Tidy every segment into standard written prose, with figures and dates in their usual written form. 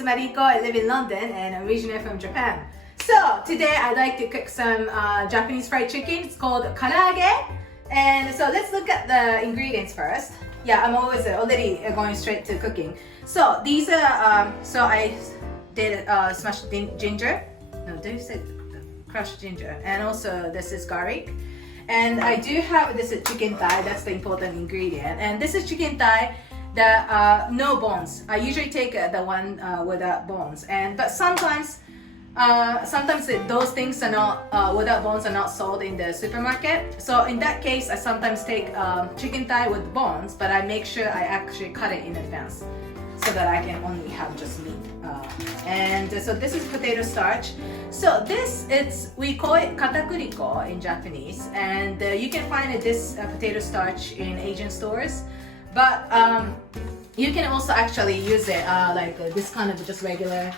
is Mariko. I live in London and I'm originally from Japan. So today I'd like to cook some Japanese fried chicken. It's called karaage. And so let's look at the ingredients first. Yeah, I'm always already going straight to cooking. So these are, so I did smashed ginger. No, do you say crushed ginger? And also this is garlic. And I do have, this is chicken thigh, that's the important ingredient. And this is chicken thigh that no bones. I usually take the one without bones. But sometimes those things are not without bones are not sold in the supermarket. So in that case, I sometimes take chicken thigh with bones, but I make sure I actually cut it in advance so that I can only have just meat. So this is potato starch. So we call it katakuriko in Japanese, and you can find this potato starch in Asian stores. But you can also actually use it like this kind of just regular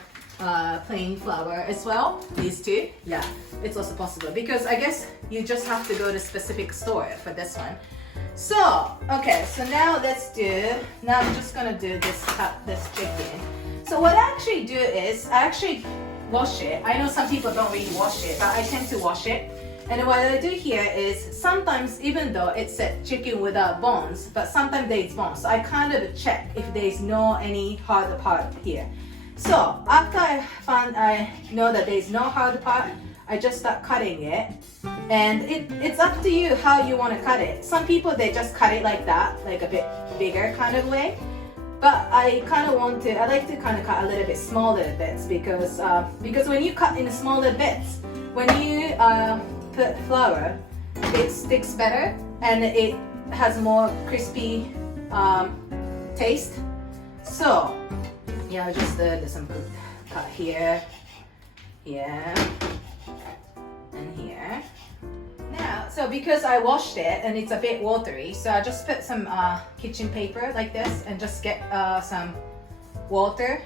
plain flour as well. These two, yeah, it's also possible because I guess you just have to go to a specific store for this one. So okay, so now now I'm just gonna do cut this chicken. So what I actually do is I actually wash it. I know some people don't really wash it, but I tend to wash it. And what I do here is sometimes, even though it's a chicken without bones, but sometimes there's bones. So I kind of check if there's any hard part here. So after I know that there's no hard part, I just start cutting it. And it's up to you how you want to cut it. Some people, they just cut it like that, like a bit bigger kind of way. But I like to kind of cut a little bit smaller bits because when you cut in smaller bits, when you put flour, it sticks better and it has more crispy taste. So yeah, I'll just do some cut here, here, and here. Now, so because I washed it and it's a bit watery, so I just put some kitchen paper like this and just get some water.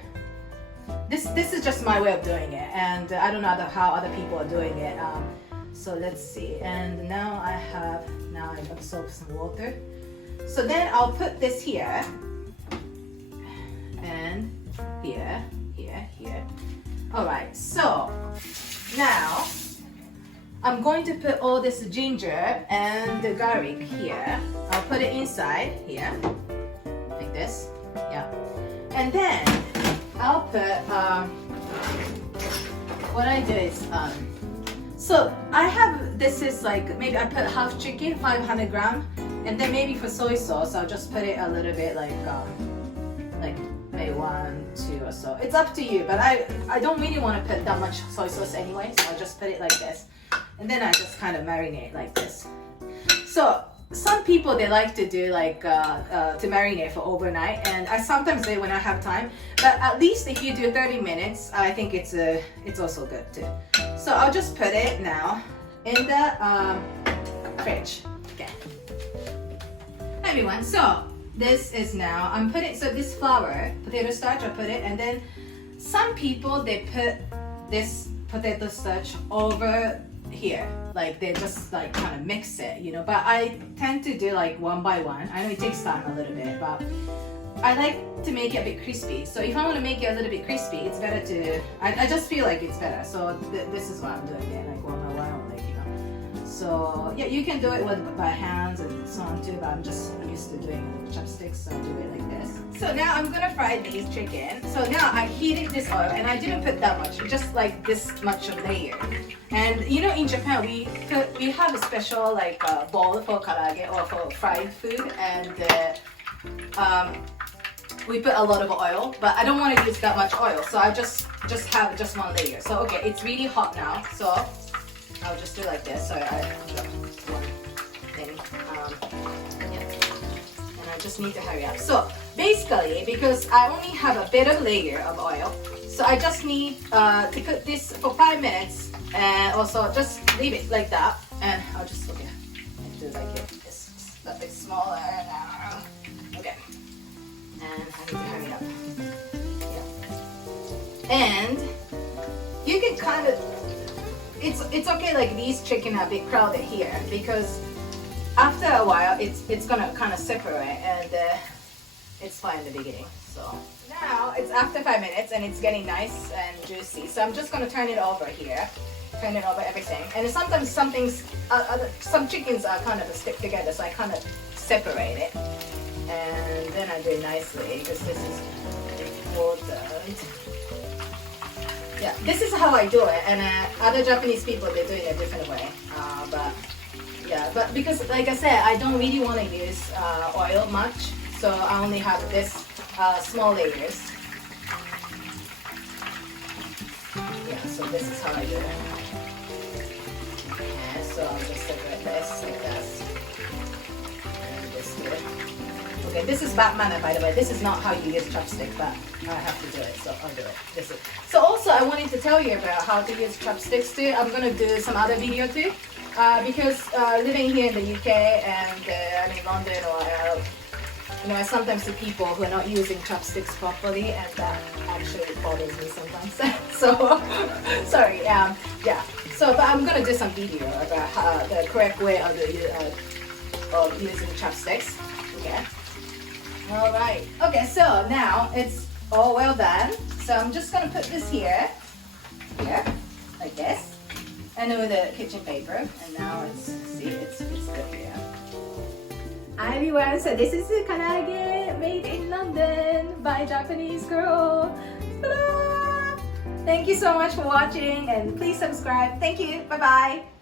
This is just my way of doing it, and I don't know how other people are doing it. So let's see. And now I absorbed some water. So then I'll put this here and here, here, here. All right. So now I'm going to put all this ginger and the garlic here. I'll put it inside here, like this. Yeah. And then I'll put, what I do is, so I have, this is like, maybe I put half chicken, 500 gram, and then maybe for soy sauce, I'll just put it a little bit like maybe 1, 2 or so. It's up to you, but I don't really want to put that much soy sauce anyway, so I just put it like this. And then I just kind of marinate like this. So some people, they like to do like to marinate for overnight, and I sometimes do when I have time. But at least if you do 30 minutes, I think it's also good too. So I'll just put it now in the fridge. Okay. Hi everyone. So this is now I'm putting this flour, potato starch. I put it, and then some people, they put this potato starch over here, like they just like kind of mix it, you know. But I tend to do like one by one. I know it takes time a little bit, but I like to make it a bit crispy. So if I want to make it a little bit crispy, it's better to, I just feel like it's better. So this is what I'm doing it, like one by one, like, you know. So yeah, you can do it by hands and so on too, but I'm just used to doing it with chopsticks, so I'll do it like this. So now I'm gonna fry these chicken. So now I heated this oil, and I didn't put that much, just like this much of layer. And you know, in Japan we have a special like bowl for karaage or for fried food, and we put a lot of oil, but I don't want to use that much oil, so I just have just one layer. So okay, it's really hot now, so I'll just do like this. Sorry, I got one thing. Yeah. And I just need to hurry up. So basically, because I only have a bit of layer of oil, so I just need to put this for 5 minutes, and also just leave it like that. And I'll just do like this a bit smaller now. Okay. And I need to hurry up. Yeah. And you can kind of, it's okay, like these chicken are a bit crowded here, because after a while it's gonna kind of separate, and it's fine in the beginning. So now it's after 5 minutes and it's getting nice and juicy. So I'm just gonna turn it over here. Turn it over everything. And sometimes some chickens are kind of stick together, so I kind of separate it. And then I do it nicely because this is important. Yeah, this is how I do it. And other Japanese people, they do it a different way. But because like I said, I don't really want to use oil much, so I only have this small layers. Yeah, so this is how I do it. And so I'll just separate this like this. And this here. Okay, this is bad manner, by the way. This is not how you use chopstick, but I have to do it, so I'll do it. This is. So also, I wanted to tell you about how to use chopsticks too. I'm gonna do some other video too, because living here in the UK and I'm in London, or I sometimes see people who are not using chopsticks properly, and that actually bothers me sometimes. So sorry. Yeah. So, but I'm gonna do some video about the correct way of using chopsticks. Okay. All right. Okay, so now it's all well done. So I'm just gonna put this here, like this, and then with the kitchen paper. And now it's good here. Hi everyone. So this is karaage made in London by a Japanese girl. Ta-da! Thank you so much for watching, and please subscribe. Thank you. Bye bye.